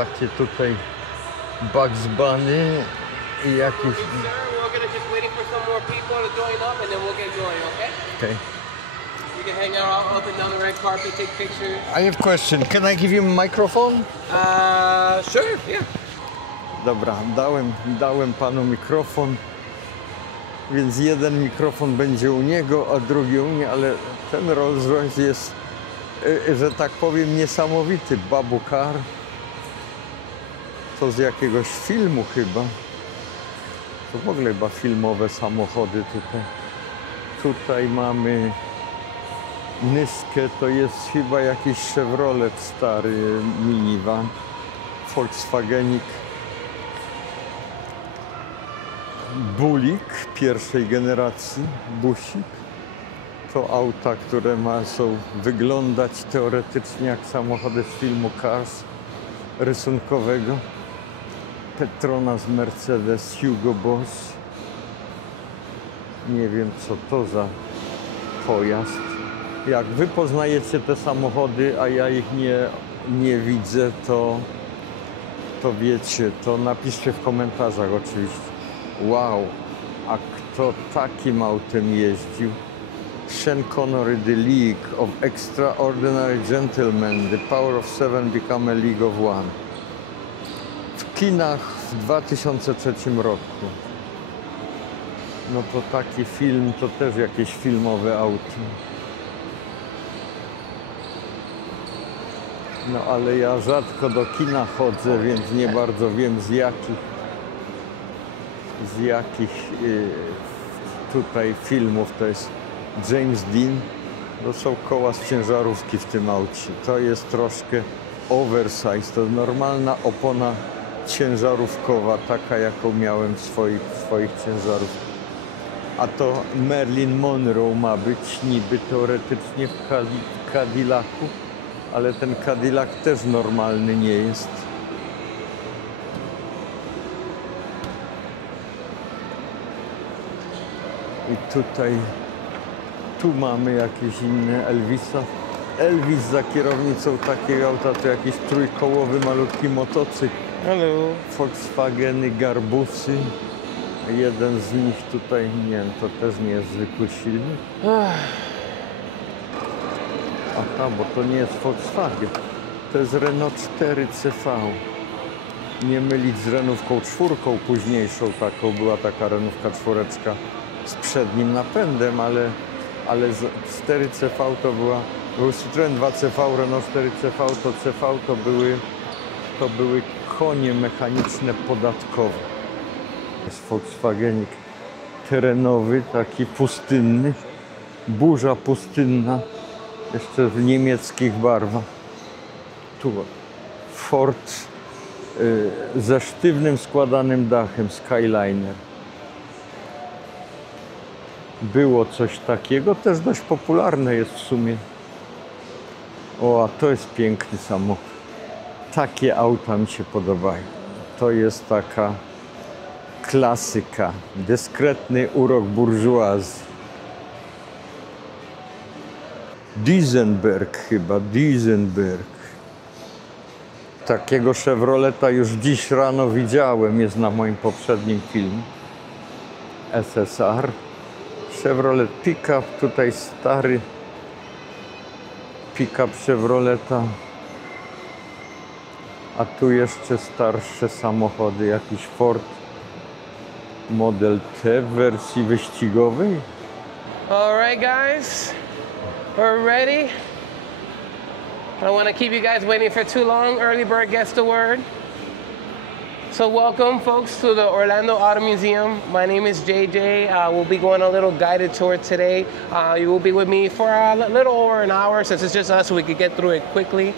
jakie tutaj Bugs Bunny i jakieś... Okay. You can hang out up and down the red carpet, take pictures. I have a question. Can I give you a microphone? Sure, yeah. Dobra, dałem panu mikrofon, więc jeden mikrofon będzie u niego, a drugi u mnie, ale ten Rolls Royce jest, że tak powiem, niesamowity. Babu car. To z jakiegoś filmu chyba. To w ogóle chyba filmowe samochody tutaj. Tutaj mamy Nyskę, to jest chyba jakiś Chevrolet stary minivan. Volkswagenik. Bulik pierwszej generacji, busik. To auta, które są wyglądać teoretycznie jak samochody z filmu Cars rysunkowego. Petronas Mercedes Hugo Boss. Nie wiem co to za pojazd. Jak wy poznajecie te samochody, a ja ich nie widzę, to wiecie, to napiszcie w komentarzach oczywiście. Wow, a kto takim autem jeździł? Sean Connery, The League of Extraordinary Gentlemen, The Power of Seven Become a League of One. W kinach w 2003 roku. No to taki film, to też jakieś filmowe auto. No ale ja rzadko do kina chodzę, więc nie bardzo wiem z jakich tutaj filmów. To jest James Dean. To są koła z ciężarówki w tym aucie. To jest troszkę oversize. To normalna opona ciężarówkowa, taka jaką miałem w swoich ciężarówkach. A to Marilyn Monroe ma być niby teoretycznie w Cadillacu, ale ten Cadillac też normalny nie jest. I tu mamy jakieś inne Elvisa. Elvis za kierownicą takiego auta to jakiś trójkołowy, malutki motocykl. Hello. Volkswageny, Garbusy. Jeden z nich tutaj, nie wiem, to też nie jest zwykły silnik. Aha, bo to nie jest Volkswagen. To jest Renault 4 CV. Nie mylić z Renówką 4 późniejszą taką. Była taka Renówka 4 z przednim napędem, ale 4CV to był Citroen 2CV, Renault 4CV, to CV to były konie mechaniczne podatkowe. Jest Volkswagenik terenowy, taki pustynny, burza pustynna, jeszcze w niemieckich barwach. Tu Ford ze sztywnym, składanym dachem, Skyliner. Było coś takiego, też dość popularne jest w sumie. O, a to jest piękny samochód. Takie auta mi się podobają. To jest taka klasyka, dyskretny urok burżuazji. Duesenberg chyba, Duesenberg. Takiego Chevroleta już dziś rano widziałem, jest na moim poprzednim filmie. SSR. Chevrolet Pickup, tutaj stary Pickup Chevroleta. A tu jeszcze starsze samochody, jakiś Ford Model T w wersji wyścigowej. Alright guys, we're ready. I don't want to keep you guys waiting for too long. Early bird gets the word. So welcome folks to the Orlando Auto Museum. My name is JJ. We'll be going on a little guided tour today. You will be with me for a little over an hour since it's just us, so we could get through it quickly.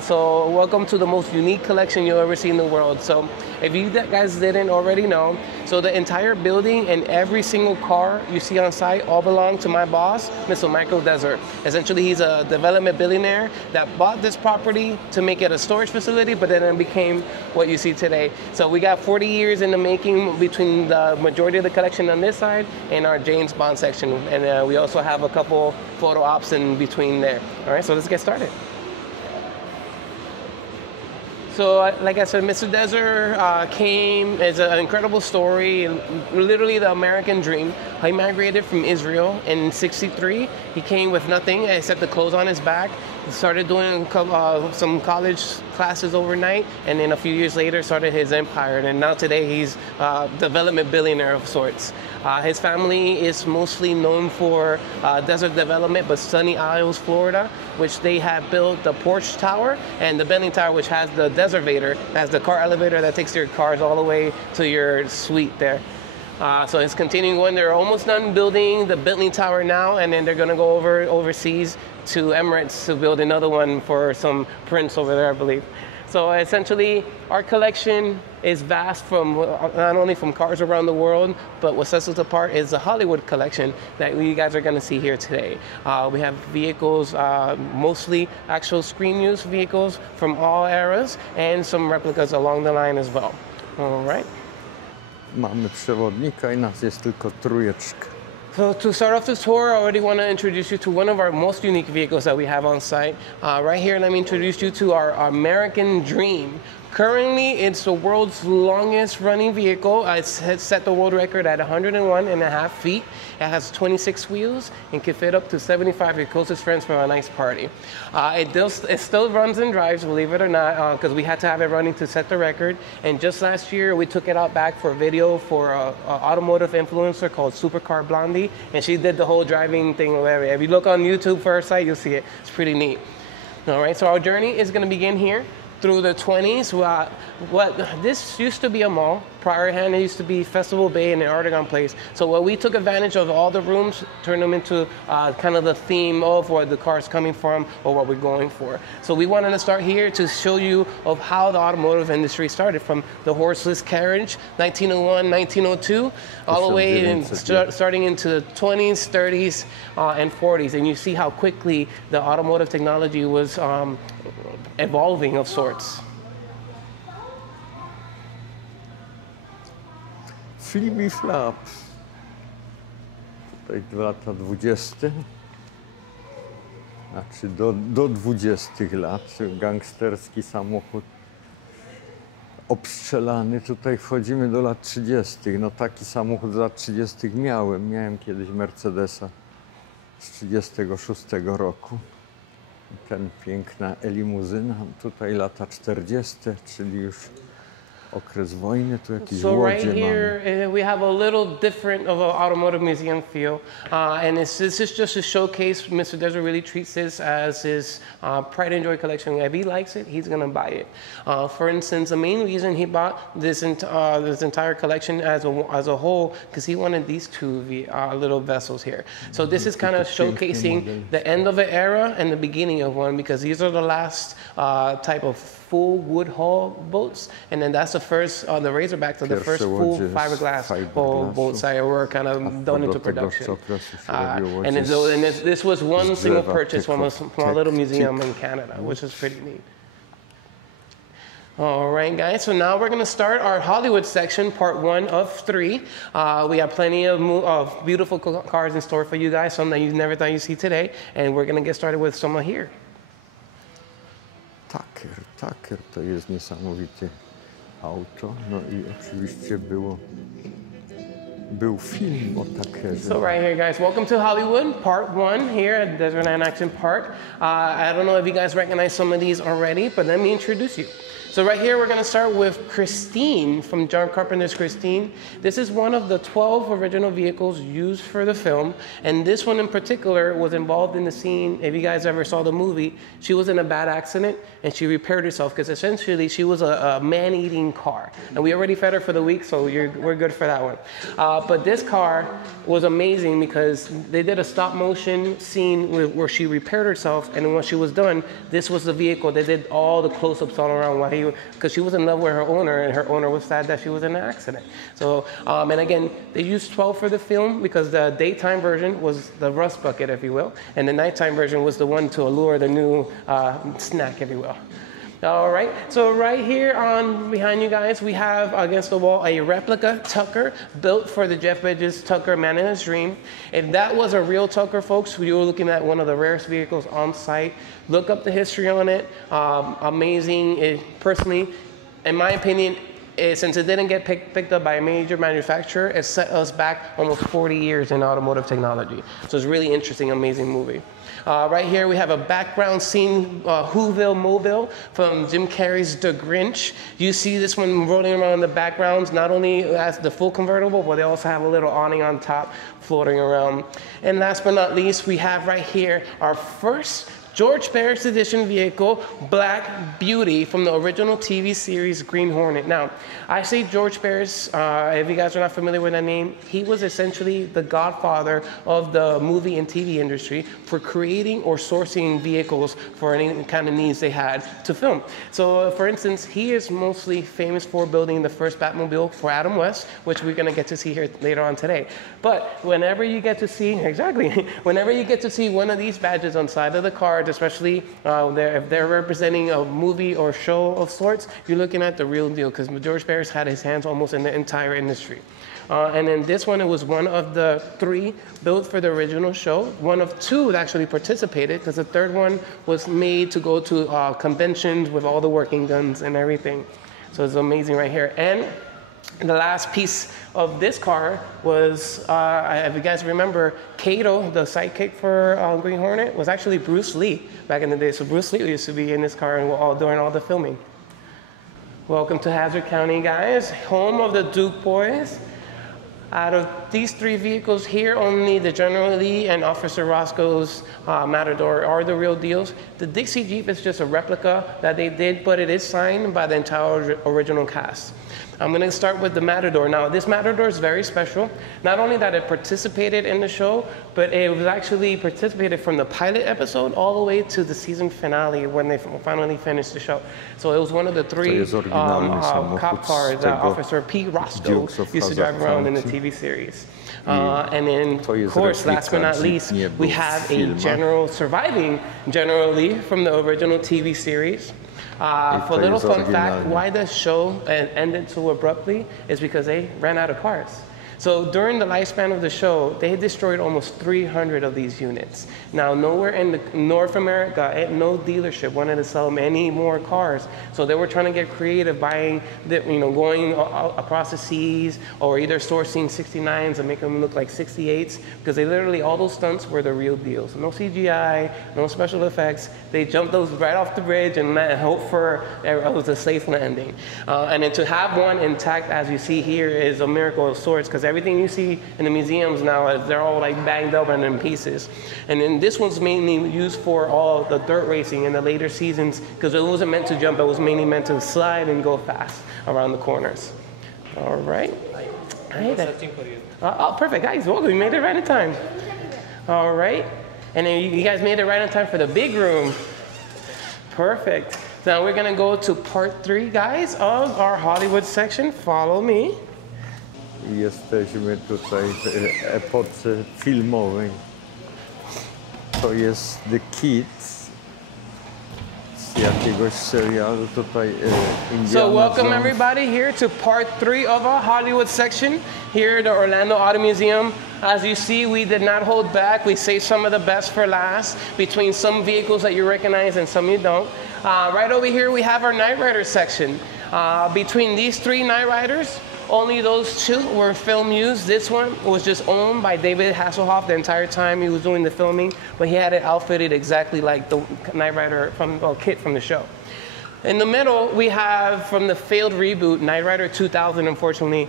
So welcome to the most unique collection you'll ever see in the world. So if you guys didn't already know, so the entire building and every single car you see on site all belong to my boss, Mr. Michael Desert. Essentially, he's a development billionaire that bought this property to make it a storage facility, but then it became what you see today. So we got 40 years in the making between the majority of the collection on this side and our James Bond section. And we also have a couple photo ops in between there. All right, so let's get started. So, like I said, Mr. Desert came as an incredible story, literally the American dream. He migrated from Israel in '63. He came with nothing except the clothes on his back. He started doing some college classes overnight, and then a few years later started his empire. And now today he's a development billionaire of sorts. His family is mostly known for desert development, but Sunny Isles, Florida, which they have built the Porsche Tower and the Bentley Tower, which has the Deservator, that's the car elevator that takes your cars all the way to your suite there. So it's continuing going. They're almost done building the Bentley Tower now, and then they're going to go overseas to Emirates to build another one for some prince over there, I believe. So essentially, our collection is vast from not only from cars around the world, but what sets us apart is the Hollywood collection that you guys are going to see here today. We have vehicles, mostly actual screen use vehicles from all eras, and some replicas along the line as well. All right. Mamy przewodnika i nas jest tylko trójeczka. So to start off this tour, I already want to introduce you to one of our most unique vehicles that we have on site. Right here, let me introduce you to our American Dream. Currently, it's the world's longest running vehicle. It's set the world record at 101.5 feet. It has 26 wheels and can fit up to 75 of your closest friends for a nice party. It still runs and drives, believe it or not, because we had to have it running to set the record. And just last year, we took it out back for a video for an automotive influencer called Supercar Blondie, and she did the whole driving thing. If you look on YouTube for her site, you'll see it. It's pretty neat. All right, so our journey is going to begin here through the 20s. This used to be a mall. Prior hand, it used to be Festival Bay and the Artagon Place. So what we took advantage of all the rooms, turned them into kind of the theme of where the car's coming from or what we're going for. So we wanted to start here to show you of how the automotive industry started, from the horseless carriage, 1901, 1902, all the way in, starting into the 20s, 30s, and 40s. And you see how quickly the automotive technology was evolving of sorts. Flippy Flap. Tutaj lata 20. Znaczy do 20 lat. Gangsterski samochód obstrzelany. Tutaj wchodzimy do lat 30. No taki samochód z lat 30 miałem. Miałem kiedyś Mercedesa z 36 roku. Ten piękna limuzyna. Tutaj lata 40, czyli już okres wojny, tu jakieś So łodzie right here we have a little different of an automotive museum feel, and this is just a showcase. Mr. Desert really treats this as his pride and joy collection. If he likes it, he's gonna buy it. For instance, the main reason he bought this entire collection as a whole, because he wanted these two little vessels here. So this is kind of showcasing the end of an era and the beginning of one, because these are the last type of full wood hull boats, and then that's the first, the Razorbacks are the first full fiberglass boats that were kind of done into production. And this was one single purchase from a small little museum in Canada, which is pretty neat. All right, guys, so now we're going to start our Hollywood section, part 1 of 3. We have plenty of beautiful cars in store for you guys, some that you never thought you'd see today, and we're going to get started with some here. Tucker to jest niesamowite auto. No i oczywiście był film o Tuckerze. So right here, guys, welcome to Hollywood, part 1 here at Desertland Action Park. I don't know if you guys recognize some of these already, but let me introduce you. So right here, we're going to start with Christine from John Carpenter's Christine. This is one of the 12 original vehicles used for the film, and this one in particular was involved in the scene. If you guys ever saw the movie, she was in a bad accident, and she repaired herself, because essentially she was a man-eating car. And we already fed her for the week, so we're good for that one. But this car was amazing because they did a stop-motion scene where she repaired herself, and when she was done, this was the vehicle. They did all the close-ups all around while because she was in love with her owner, and her owner was sad that she was in an accident. So, and again, they used 12 for the film because the daytime version was the rust bucket, if you will, and the nighttime version was the one to allure the new snack, if you will. All right, so right here on behind you guys, we have against the wall a replica Tucker built for the Jeff Bridges Tucker Man in His Dream. If that was a real Tucker, folks, you were looking at one of the rarest vehicles on site. Look up the history on it. Amazing. Personally, in my opinion, since it didn't get picked up by a major manufacturer, it set us back almost 40 years in automotive technology. So it's really interesting, amazing movie. Right here we have a background scene, Whoville Mobile from Jim Carrey's The Grinch. You see this one rolling around in the background, not only as the full convertible, but they also have a little awning on top floating around. And last but not least, we have right here our first George Barris edition vehicle, Black Beauty, from the original TV series Green Hornet. Now, I say George Barris, if you guys are not familiar with that name, he was essentially the godfather of the movie and TV industry for creating or sourcing vehicles for any kind of needs they had to film. So, for instance, he is mostly famous for building the first Batmobile for Adam West, which we're gonna get to see here later on today. But whenever you get to see, whenever you get to see one of these badges on the side of the car, especially if they're representing a movie or show of sorts, you're looking at the real deal, because George Barris had his hands almost in the entire industry. And then this one, it was one of the 3 built for the original show, one of 2 that actually participated, because the third one was made to go to conventions with all the working guns and everything. So it's amazing right here. And the last piece of this car was, if you guys remember, Kato, the sidekick for Green Hornet, was actually Bruce Lee back in the day. So Bruce Lee used to be in this car and during all the filming. Welcome to Hazard County, guys, home of the Duke Boys. Out of these 3 vehicles here, only the General Lee and Officer Roscoe's Matador are the real deals. The Dixie Jeep is just a replica that they did, but it is signed by the entire original cast. I'm going to start with the Matador. Now, this Matador is very special. Not only that it participated in the show, but it was actually participated from the pilot episode all the way to the season finale when they finally finished the show. So it was one of the 3 cop cars that Officer P. Roscoe used to drive around in the TV series. And then, of course, last but not least, we have a surviving General Lee from the original TV series. For a little fun fact, why the show ended so abruptly is because they ran out of cars. So during the lifespan of the show, they destroyed almost 300 of these units. Now, nowhere in North America, no dealership wanted to sell them any more cars. So they were trying to get creative, going across the seas, or either sourcing 69s and make them look like 68s, because they literally, all those stunts were the real deal. So no CGI, no special effects. They jumped those right off the bridge and hope for it was a safe landing. And then to have one intact, as you see here, is a miracle of sorts, because everything you see in the museums now, they're all like banged up and in pieces. And then this one's mainly used for all the dirt racing in the later seasons, because it wasn't meant to jump, it was mainly meant to slide and go fast around the corners. All right. Hey there. Oh, perfect, guys, welcome, you made it right in time. All right, and then you guys made it right in time for the big room. Perfect. Now we're gonna go to part 3, guys, of our Hollywood section. Follow me. Jesteśmy tutaj w epoce filmowej. To jest The Kids z jakiegoś serialu tutaj Indiana So welcome Jones. everybody here to part 3 of our Hollywood section here at the Orlando Auto Museum. As you see, we did not hold back. We saved some of the best for last, between some vehicles that you recognize and some you don't. Right over here we have our Knight Rider section. Between these 3 Knight Riders, only those 2 were film used. This one was just owned by David Hasselhoff the entire time he was doing the filming, but he had it outfitted exactly like the Knight Rider kit from the show. In the middle, we have, from the failed reboot, Knight Rider 2000, unfortunately.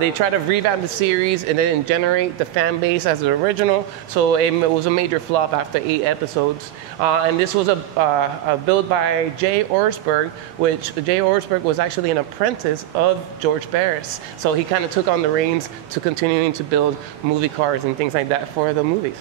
They tried to revamp the series and they didn't generate the fan base as the original, so it was a major flop after 8 episodes. And this was a build by Jay Orsberg, which Jay Orsberg was actually an apprentice of George Barris. So he kind of took on the reins to continuing to build movie cars and things like that for the movies.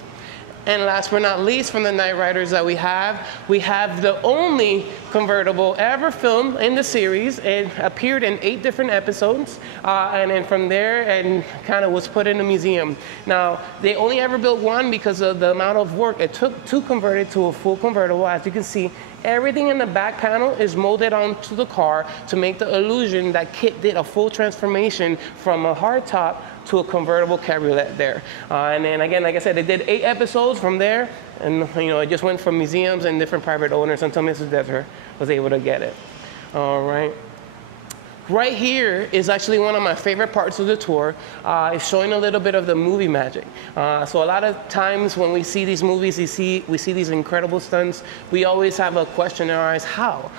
And last but not least, from the Knight Riders that we have the only convertible ever filmed in the series. It appeared in 8 different episodes, and then from there, and kind of was put in a museum. Now, they only ever built one because of the amount of work it took to convert it to a full convertible. As you can see, everything in the back panel is molded onto the car to make the illusion that KITT did a full transformation from a hardtop to a convertible cabriolet there. And then again, like I said, they did 8 episodes from there, and it just went from museums and different private owners until Mrs. Desert was able to get it. All right. Right here is actually one of my favorite parts of the tour. It's showing a little bit of the movie magic. So a lot of times when we see these movies, we see these incredible stunts, we always have a question in our eyes, how?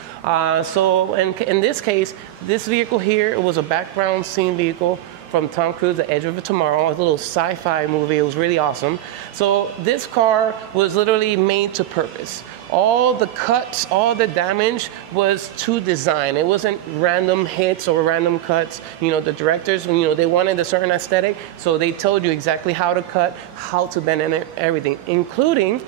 So in this case, this vehicle here, it was a background scene vehicle from Tom Cruise, The Edge of Tomorrow, a little sci-fi movie. It was really awesome. So this car was literally made to purpose. All the cuts, all the damage was to design. It wasn't random hits or random cuts. The directors, they wanted a certain aesthetic, so they told you exactly how to cut, how to bend, and everything, including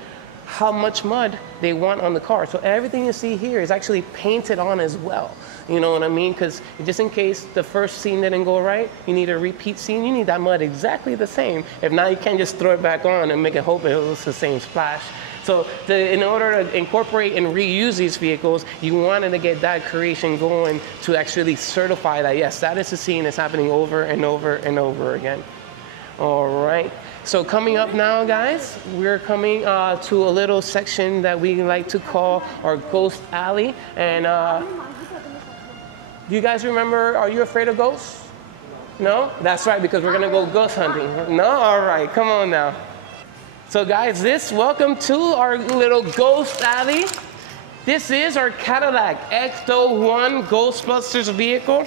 how much mud they want on the car. So everything you see here is actually painted on as well. You know what I mean? Because just in case the first scene didn't go right, you need a repeat scene, you need that mud exactly the same. If not, you can't just throw it back on and make it hope it was the same splash. So in order to incorporate and reuse these vehicles, you wanted to get that creation going to actually certify that, yes, that is a scene that's happening over and over and over again. All right. So coming up now, guys, we're coming to a little section that we like to call our Ghost Alley. And do you guys remember, are you afraid of ghosts? No? That's right, because we're gonna go ghost hunting. No? All right, come on now. So guys, welcome to our little Ghost Alley. This is our Cadillac Ecto-1 Ghostbusters vehicle.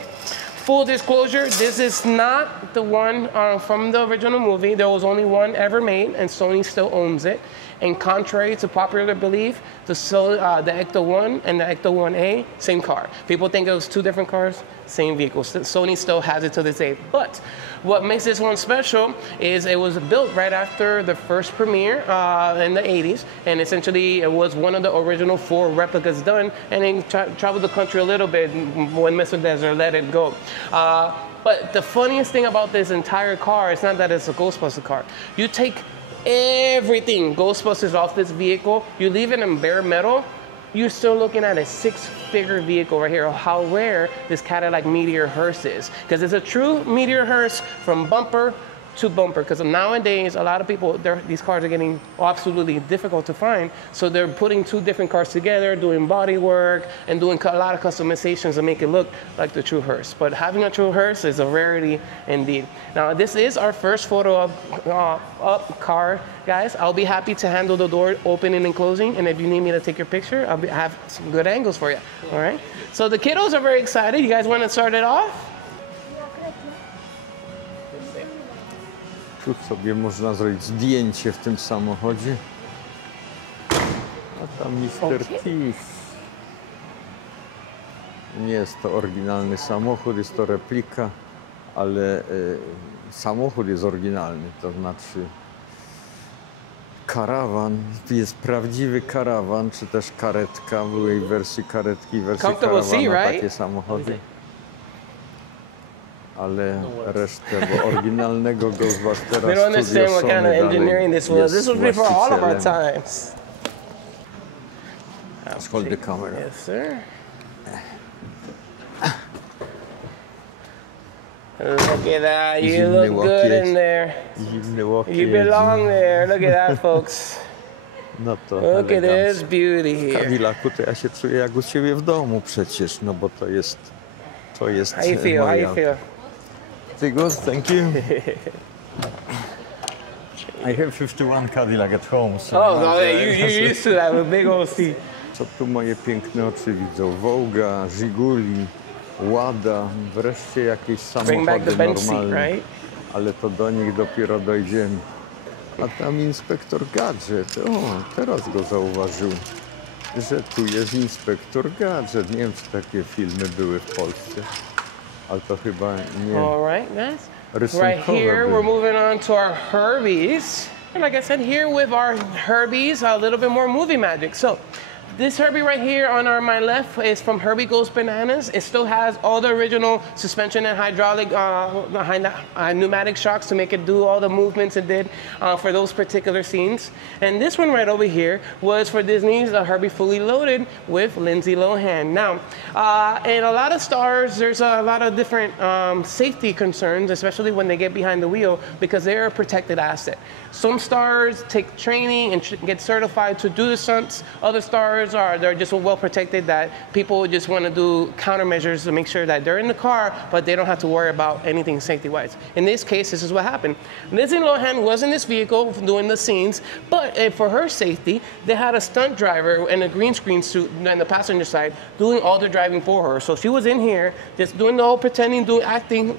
Full disclosure, this is not the one from the original movie. There was only one ever made, and Sony still owns it. And contrary to popular belief, the Ecto-1 and the Ecto-1A, same car. People think it was 2 different cars, same vehicle. Sony still has it to this day. But what makes this one special is it was built right after the first premiere in the 80s. And essentially, it was one of the original 4 replicas done. And it traveled the country a little bit when Mr. Desert let it go. But the funniest thing about this entire car is not that it's a Ghostbuster car. You take everything Ghostbusters off this vehicle, you leave it in bare metal, you're still looking at a 6-figure vehicle right here. How rare this Cadillac Meteor Hearse is, because it's a true Meteor Hearse from bumper to bumper, because nowadays a lot of people, these cars are getting absolutely difficult to find, so they're putting 2 different cars together, doing body work and doing a lot of customizations to make it look like the true hearse. But having a true hearse is a rarity indeed. Now this is our first photo up car, guys. I'll be happy to handle the door opening and closing, and if you need me to take your picture, I'll have some good angles for you. All right, so the kiddos are very excited. You guys want to start it off? Tu sobie można zrobić zdjęcie w tym samochodzie. A tam Mr. Thief. Nie jest to oryginalny samochód, jest to replika, ale samochód jest oryginalny, to znaczy karawan, jest prawdziwy karawan, czy też karetka, były w wersji karetki, w wersji karawanu takie samochody. Ale resztę, bo oryginalnego Ghostbustera They don't understand what kind of engineering this was. This was before all of our times. Let's hold the camera. Yes, sir. Look at that. You look good in there. You belong there. Look at that, folks. No to look at this beauty here. Cadillacu to ja się czuję jak u ciebie w domu przecież, no bo to jest How you feel? How you feel? Pretty good, thank you. I have 51 Cadillac at home. So you're used to that with big old seat. Co tu moje piękne oczy widzą? Wołga, Żiguli, Łada, wreszcie jakieś samochody normalne. Ale to do nich dopiero dojdziemy. A tam inspektor Gadżet. O, teraz go zauważył, że tu jest inspektor Gadżet. Nie wiem, czy takie filmy były w Polsce. Ale to chyba nie. All right, guys. Right here, we're moving on to our Herbies. Like I said, here with our Herbies, a little bit more movie magic. So this Herbie right here on my left is from Herbie Goes Bananas. It still has all the original suspension and hydraulic pneumatic shocks to make it do all the movements it did for those particular scenes. And this one right over here was for Disney's Herbie Fully Loaded with Lindsay Lohan. Now, in a lot of stars, there's a lot of different safety concerns, especially when they get behind the wheel, because they're a protected asset. Some stars take training and get certified to do the stunts. Other stars they're just so well protected that people just want to do countermeasures to make sure that they're in the car, but they don't have to worry about anything safety-wise. In this case, this is what happened. Lindsay Lohan was in this vehicle doing the scenes, but for her safety, they had a stunt driver in a green screen suit on the passenger side doing all the driving for her. So she was in here just doing the whole pretending, acting,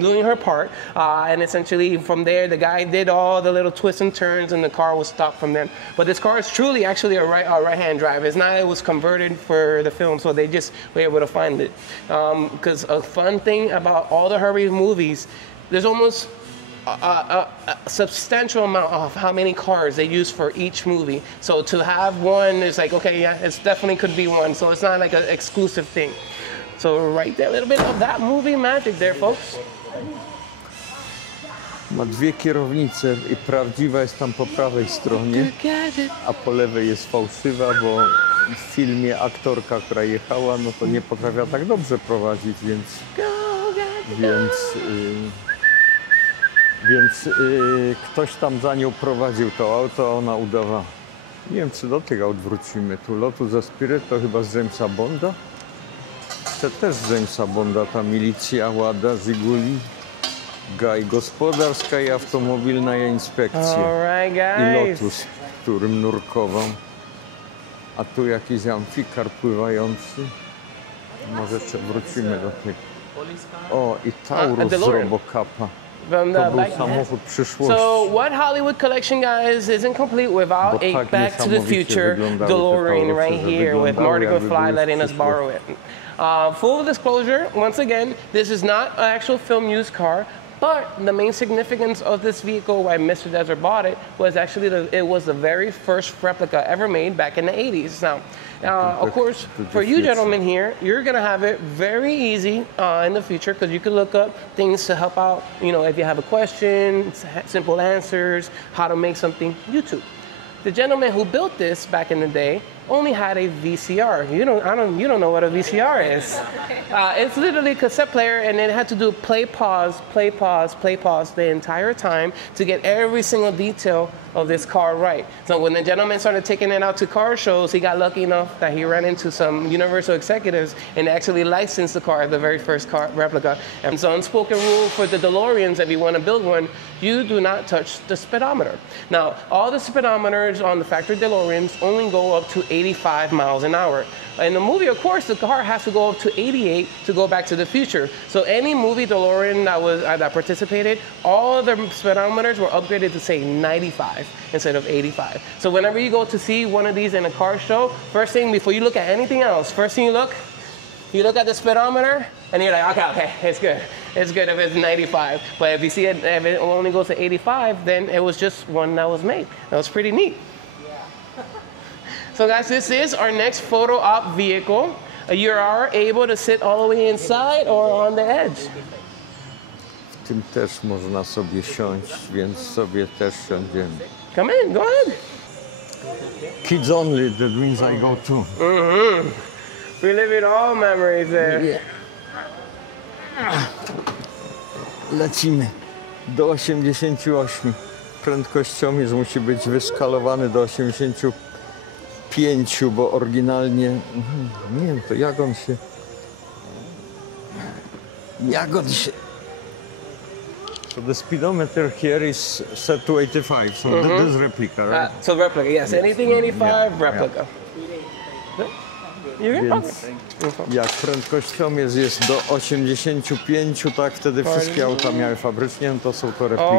doing her part, and essentially from there, the guy did all the little twists and turns, and the car was stopped from them. But this car is truly actually a right-hand drive. It's not, it was converted for the film, so they just were able to find it. Because a fun thing about all the Herbie movies, there's almost a substantial amount of how many cars they use for each movie. So to have one, it's like, okay, yeah, it's definitely could be one. So it's not like an exclusive thing. So right there, a little bit of that movie magic there, folks. Ma dwie kierownice i prawdziwa jest tam po prawej stronie, a po lewej jest fałszywa, bo w filmie aktorka, która jechała, no to nie potrafiła tak dobrze prowadzić, więc ktoś tam za nią prowadził to auto, a ona udawała. Nie wiem, czy do tych aut wrócimy. Tu Lotus Esprit to chyba z Jamesa Bonda. To też z Jamesa Bonda, ta milicja, Łada, Żiguli. Gaj gospodarska i automobilna inspekcja. I Lotus, którym nurkował. A tu jakiś amfikar pływający. Może jeszcze wrócimy do tego. O, i Taurus z Robocapa. To był samochód przyszłości. So what Hollywood collection, guys, isn't complete without a Back to the Future DeLorean right here with Marty McFly letting us borrow it. Full disclosure, once again, this is not an actual film used car. But the main significance of this vehicle, why Mr. Desert bought it, was actually it was the very first replica ever made back in the 80s. Now, of course, for you gentlemen here, you're gonna have it very easy in the future because you can look up things to help out, you know, if you have a question, simple answers, how to make something, YouTube. The gentleman who built this back in the day only had a VCR. You don't know what a VCR is. It's literally a cassette player, and it had to do play, pause, play, pause, play, pause the entire time to get every single detail of this car right. So when the gentleman started taking it out to car shows, he got lucky enough that he ran into some Universal executives and actually licensed the car, the very first car replica. And so unspoken rule for the DeLoreans, if you want to build one, you do not touch the speedometer. Now, all the speedometers on the factory DeLoreans only go up to 85 miles an hour. In the movie, of course, the car has to go up to 88 to go back to the future. So any movie DeLorean that participated, all of their speedometers were upgraded to say 95 instead of 85. So whenever you go to see one of these in a car show, first thing before you look at anything else, first thing you look at the speedometer and you're like, okay, it's good. It's good if it's 95. But if you see it, if it only goes to 85, then it was just one that was made. That was pretty neat. So guys, this is our next photo op vehicle. You are able to sit all the way inside or on the edge. W tym też można sobie siąść, więc sobie też siądziemy. Come in, go ahead. Kids only, that means I go too. Reliving all memories there. Yeah. Lecimy do 88. Prędkościomierz musi być wyskalowany do 85, bo oryginalnie, nie wiem, to jak on się... So the speedometer here is set to 85, so this is replica, right? So replica, yes. Anything 85, replica. Więc jak prędkościomierz jest do 85, tak wtedy wszystkie auta miały fabrycznie, to są to repliki.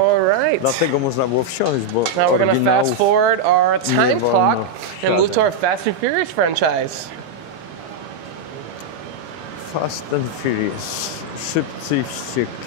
Dlatego można było wsiąść, bo now we're going to fast forward our time clock and move to our Fast and Furious franchise. Fast and Furious. Szybcy i wściekli.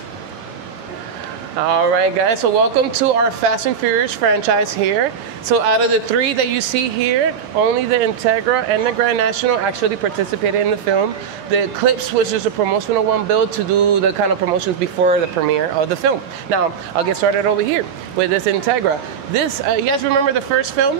All right, guys, so welcome to our Fast and Furious franchise here. So out of the 3 that you see here, only the Integra and the Grand National actually participated in the film. The Eclipse was just a promotional one built to do the kind of promotions before the premiere of the film. Now, I'll get started over here with this Integra. This, you guys remember the first film?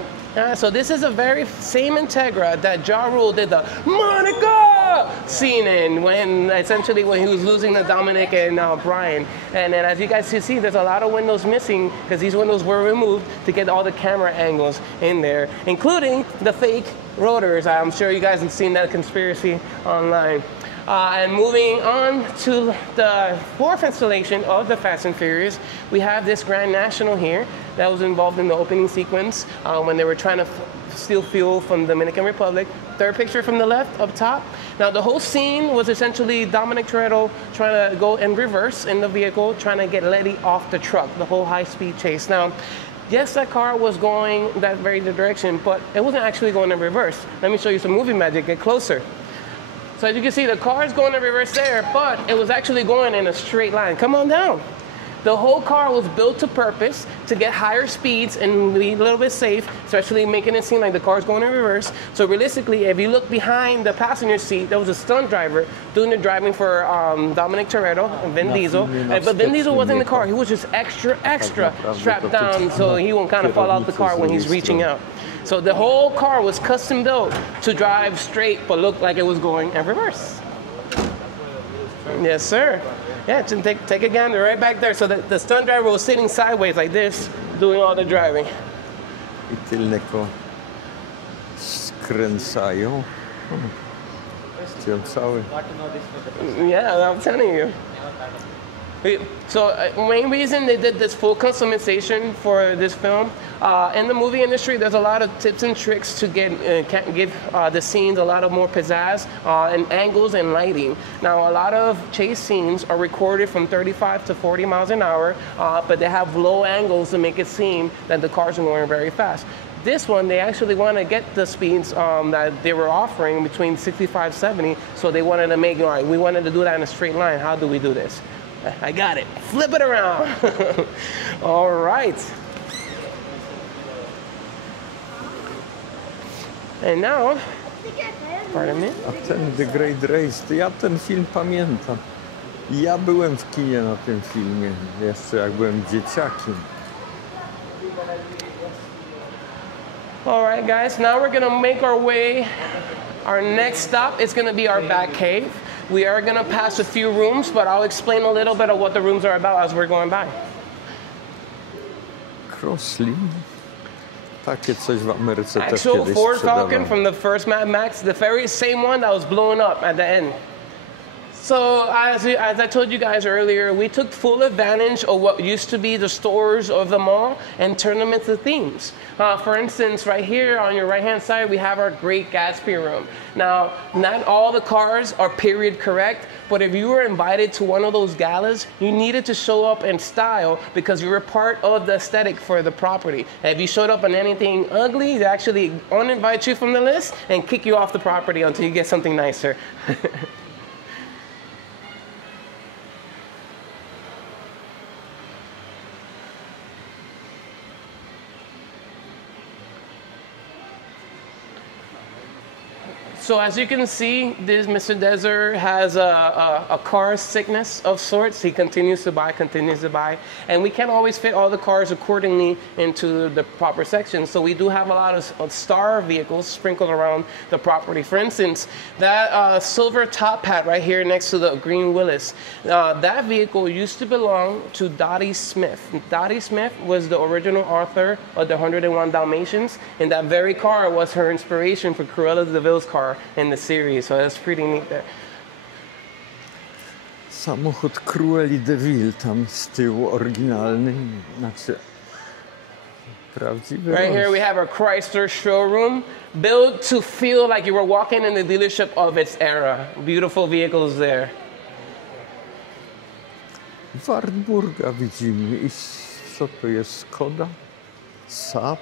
So this is a very same Integra that Ja Rule did the Monica scene in when he was losing to Dominic and Brian. And then as you guys can see, there's a lot of windows missing because these windows were removed to get all the camera angles in there, including the fake rotors. I'm sure you guys have seen that conspiracy online. And moving on to the 4th installation of the Fast and Furious, we have this Grand National here that was involved in the opening sequence when they were trying to steal fuel from the Dominican Republic. 3rd picture from the left up top. Now the whole scene was essentially Dominic Toretto trying to go in reverse in the vehicle, trying to get Letty off the truck, the whole high-speed chase. Now, yes, that car was going that very direction, but it wasn't actually going in reverse. Let me show you some movie magic, get closer. So as you can see, the car is going in reverse there, but it was actually going in a straight line. Come on down. The whole car was built to purpose to get higher speeds and be a little bit safe, especially making it seem like the car's going in reverse. So realistically, if you look behind the passenger seat, there was a stunt driver doing the driving for Dominic Toretto and Vin Diesel. But Vin Diesel wasn't in the car. He was just extra strapped down so he won't kind of fall out the car when he's reaching out. So the whole car was custom built to drive straight but look like it was going in reverse. Yes, sir. Yeah, take a gander right back there. So the stunt driver was sitting sideways like this, doing all the driving. I tylne skręcają. Cały. Yeah, I'm telling you. So main reason they did this full customization for this film, in the movie industry, there's a lot of tips and tricks to give the scenes a lot of more pizzazz and angles and lighting. Now, a lot of chase scenes are recorded from 35 to 40 miles an hour, but they have low angles to make it seem that the cars are going very fast. This one, they actually want to get the speeds that they were offering between 65, 70, so they wanted to make, all right, we wanted to do that in a straight line. How do we do this? I got it. Flip it around. All right. And now, pardon me. A ten The Great Race, to ja ten film pamiętam. Ja byłem w kinie na tym filmie, jeszcze jak byłem dzieciakiem. All right, guys, now we're gonna make our way. Our next stop is gonna be our back cave. We are gonna pass a few rooms, but I'll explain a little bit of what the rooms are about as we're going by. Crossley? Takie coś w Ameryce też Actual kiedyś Ford Falcon sprzedawano. from the first Mad Max, the very same one that was blowing up at the end. So as I told you guys earlier, we took full advantage of what used to be the stores of the mall and turned them into themes. For instance, right here on your right-hand side, we have our Great Gatsby room. Now, not all the cars are period correct, but if you were invited to one of those galas, you needed to show up in style because you were part of the aesthetic for the property. If you showed up in anything ugly, they actually uninvite you from the list and kick you off the property until you get something nicer. So as you can see, this Mr. Desert has a car sickness of sorts. He continues to buy. And we can't always fit all the cars accordingly into the proper sections. So we do have a lot of star vehicles sprinkled around the property. For instance, that silver top hat right here next to the green Willys, that vehicle used to belong to Dottie Smith. Dottie Smith was the original author of the 101 Dalmatians, and that very car was her inspiration for Cruella de Vil's car in the series, so that's pretty neat there. Samochód Cruelli de Vil tam z tyłu oryginalny, znaczy prawdziwy. Right here we have our Chrysler showroom, built to feel like you were walking in the dealership of its era. Beautiful vehicles there. Wartburga widzimy. I co to jest? Skoda? Saab?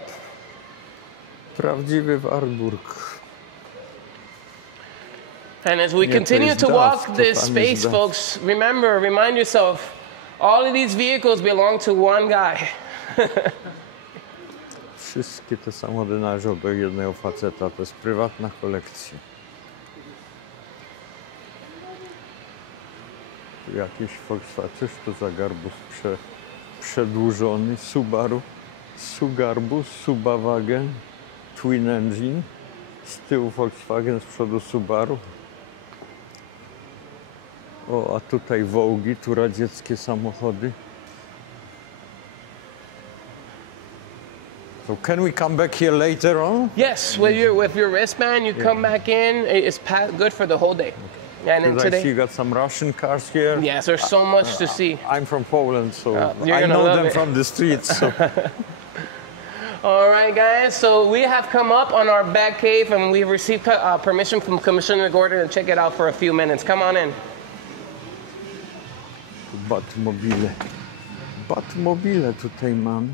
Prawdziwy Wartburg. And as we continue to walk this space, folks, remind yourself, All of these vehicles belong to one guy. Wszystkie te samochody należą do jednego faceta. To jest prywatna kolekcja. Tu jakiś Volkswagen. Cóż to za garbus przedłużony? Subaru. Sugarbus, Subawagen, Twin Engine. Z tyłu Volkswagen, z przodu Subaru. O, a tutaj Wołgi, tu radzieckie samochody. So can we come back here later on? Yes, with your wristband, you come back in. It's good for the whole day. And then Because I see today, you got some Russian cars here. yes, there's so much to see. I'm from Poland, so you're I gonna know love them it. from the streets. So. All right, guys. So we have come up on our back cave, and we've received permission from Commissioner Gordon to check it out for a few minutes. Come on in. Batmobile. Batmobile tutaj mamy.